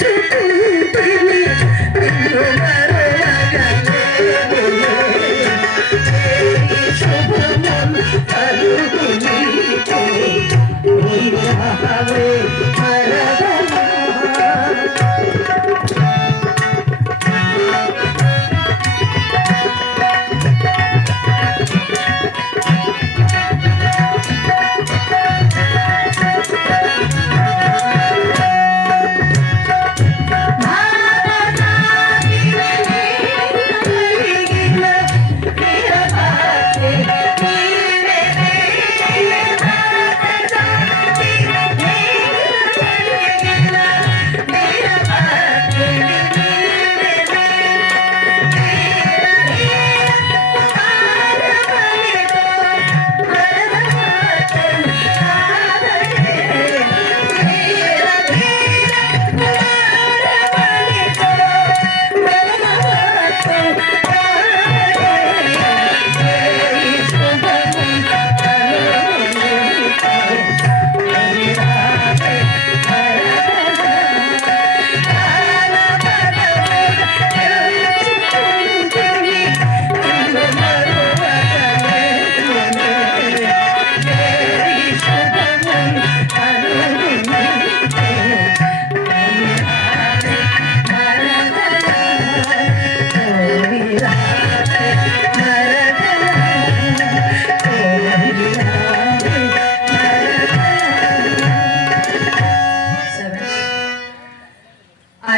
Thank you.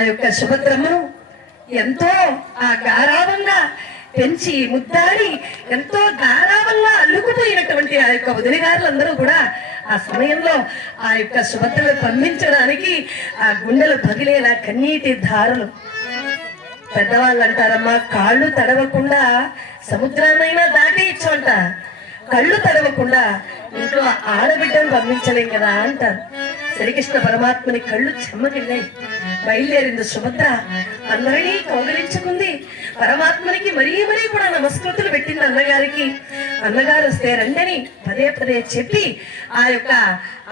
యొక్క సుభద్రమ్మను ఎంతో ఆ గారావంగా పెంచి ముద్దాడి ఎంతో గారావంగా అల్లుకుపోయినటువంటి ఆ యొక్క వదిలిగారులందరూ కూడా ఆ సమయంలో ఆ యొక్క సుభద్రను పంపించడానికి ఆ గుండెలు పగిలేలా కన్నీటి ధారలు. పెద్దవాళ్ళు అంటారమ్మా కాళ్ళు తడవకుండా సముద్రాన్నైనా దాటి ఇచ్చంట. కళ్ళు తడవకుండా ఇంట్లో ఆడబిడ్డను పంపించలేం కదా అంటారు. శ్రీకృష్ణ పరమాత్మని కళ్ళు చెమ్మగిల్లాయి. బయలుదేరింది సుభద్ర. అందరినీ కౌగలించుకుంది. పరమాత్మనికి మరీ మరీ కూడా నమస్కృతులు పెట్టింది అన్నగారికి. అన్నగారు వస్తే రండని పదే పదే చెప్పి ఆ యొక్క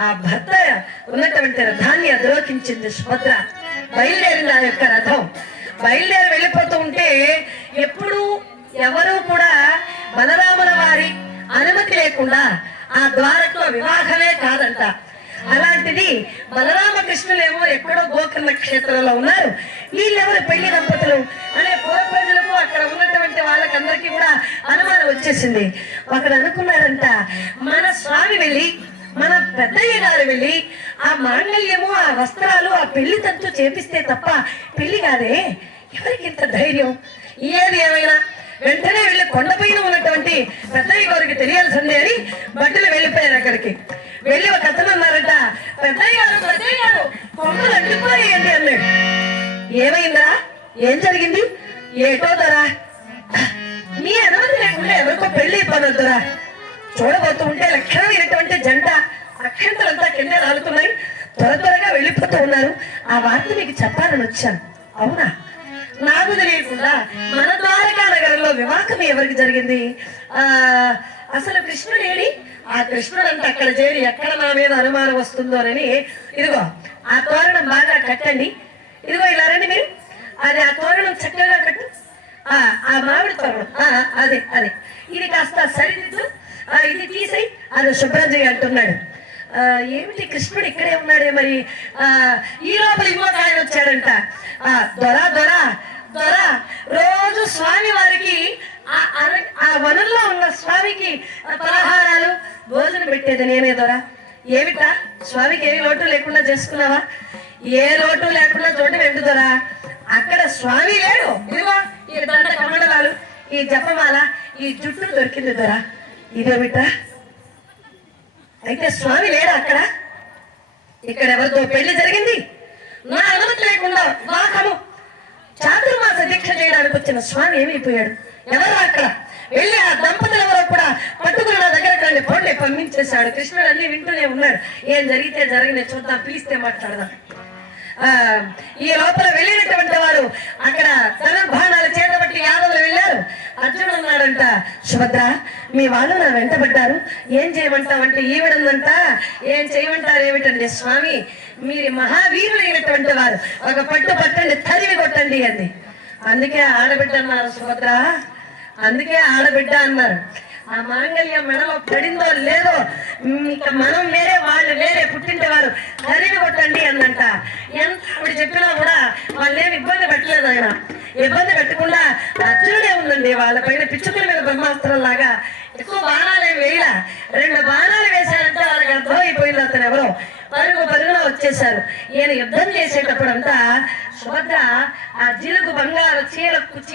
ఆ భర్త ఉన్నటువంటి రథాన్ని అధిరోకించింది సుభద్ర. బయలుదేరింది ఆ యొక్క రథం. బయలుదేరి వెళ్ళిపోతూ ఉంటే ఎప్పుడు ఎవరు కూడా బలరాముల వారి అనుమతి లేకుండా ఆ ద్వారకలో వివాహమే కాదంట. అలాంటిది బలరామకృష్ణులేమో ఎక్కడో గోకర్ణ క్షేత్రంలో ఉన్నారు. వీళ్ళెవరు పెళ్ళి దంపతులు? అనే పూర్వ ప్రజలకు అక్కడ ఉన్నటువంటి వాళ్ళకందరికీ కూడా అనుమానం వచ్చేసింది. అక్కడ అనుకున్నారంట మన స్వామి వెళ్ళి మన పెద్దయ్య గారు వెళ్ళి ఆ మాంగళ్యము ఆ వస్త్రాలు ఆ పెళ్ళి తంతు చేపిస్తే తప్ప పెళ్ళి కాదే. ఎవరికి ఇంత ధైర్యం? ఏది ఏమైనా వెంటనే వెళ్ళి కొండపైన ఉన్నటువంటి పెద్దయ్య గారికి తెలియాల్సిందే అని బట్టలు వెళ్ళిపోయారు అక్కడికి. వెళ్ళి ఒక అతను అన్నారట పెద్దయ్య గారు పెద్దయ్య గారు కొమ్మలు అన్నాడు. ఏమైందా ఏం జరిగింది? ఏటో ధరా మీ అనుమతి లేకుండా ఎవరికో పెళ్ళి ఇవ్వనొద్దురా? చూడబోతూ ఉంటే లక్షణమైనటువంటి జంట అక్షంతలంతా కింద రాలుతున్నాయి. త్వర త్వరగా వెళ్ళిపోతూ ఉన్నారు. ఆ వార్త మీకు చెప్పాలని వచ్చాను. అవునా? నాకు తెలియకుండా మన ద్వారకా నగరంలో వివాహం ఎవరికి జరిగింది? ఆ అసలు కృష్ణుడు ఏడి? ఆ కృష్ణుడు అంటే అక్కడ చేరి ఎక్కడ నా మీద అనుమానం వస్తుందోనని ఇదిగో ఆ తోరణం బాగా కట్టండి. ఇదిగో ఇలా రండి మీరు. అది ఆ తోరణం చక్కగా కట్టు. ఆ ఆ మామిడి తోరణం. ఆ, అదే అదే. ఇది కాస్త సరిదిద్దు. ఆ, ఇది తీసేయి. అది శుభ్రం చేయి అంటున్నాడు. ఏమిటి? కృష్ణుడు ఇక్కడే ఉన్నాడే మరి. ఆ, ఈ లోపల ఇంకొక ఆయన వచ్చాడంట. ఆ, దొరా దొర దొర. రోజు స్వామి వారికి ఆ వనంలో ఉన్న స్వామికి పలహారాలు భోజనం పెట్టేది నేనే దొర. ఏమిటా? స్వామికి ఏ లోటు లేకుండా చేసుకున్నావా? ఏ లోటు లేకుండా చూడటం ఏమిటి దొర? అక్కడ స్వామి లేడు. ఇదిగో ఈ దండ కమండలాలు ఈ జపమాల ఈ జుట్టు దొరికింది దొర. ఇదేమిటా? అయితే స్వామి లేడా అక్కడ? ఇక్కడ ఎవరితో పెళ్ళి జరిగింది? నా అనుమతి లేకుండా వాహము చాతుర్మాస దీక్ష చేయడానికి వచ్చిన స్వామి ఏమైపోయాడు? ఎవరు అక్కడ? వెళ్ళి ఆ దంపతులు ఎవరో కూడా పట్టుకుని నా దగ్గరకు రండి. పోండి పంపించేశాడు. కృష్ణుడు అన్ని వింటూనే ఉన్నాడు. ఏం జరిగితే జరిగిన చూద్దాం పిలిస్తే మాట్లాడదాం. ఈ లోపల వెళ్ళినటువంటి వారు అక్కడ ధనుర్బాణాలు చేతబట్టి యాదవులు వెళ్ళారు. అర్జునుడు ఉన్నాడంట సుభద్ర మీ వాళ్ళు నా వెంటబడ్డారు ఏం చేయమంటావంటే ఈవిడందంట. ఏం చేయమంటారు ఏమిటండి స్వామి మీరు మహావీరులైనటువంటి అయినటువంటి వారు. ఒక పట్టు పట్టండి తరివి కొట్టండి అంది. అందుకే ఆడబిడ్డ అన్నారు సుభద్ర అందుకే ఆడబిడ్డ అన్నారు. ఆ మాంగళ్యం మెడలో పడిందో లేదో ఇక మనం వేరే వాళ్ళు వేరే పుట్టింటే వారు తరిమి కొట్టండి అందంట ఎంత ఆవిడ చెప్పినా కూడా వాళ్ళు ఏమి ఇబ్బంది పెట్టలేదు ఆయన. ఇబ్బంది పెట్టకుండా అర్జునుడే ఉందండి. వాళ్ళ పైన పిచ్చుకుల మీద బ్రహ్మాస్త్రం లాగా ఎక్కువ బాణాలు ఏమి వేయలా. రెండు బాణాలు వేశారంటే వాళ్ళకి అర్థమైపోయింది అతను ఎవరో. పరుగు పరుగున వచ్చేసారు ఈయన యుద్ధం చేసేటప్పుడు అంతా సుభద్ర ఆ జిలుగు బంగారు చీల చీర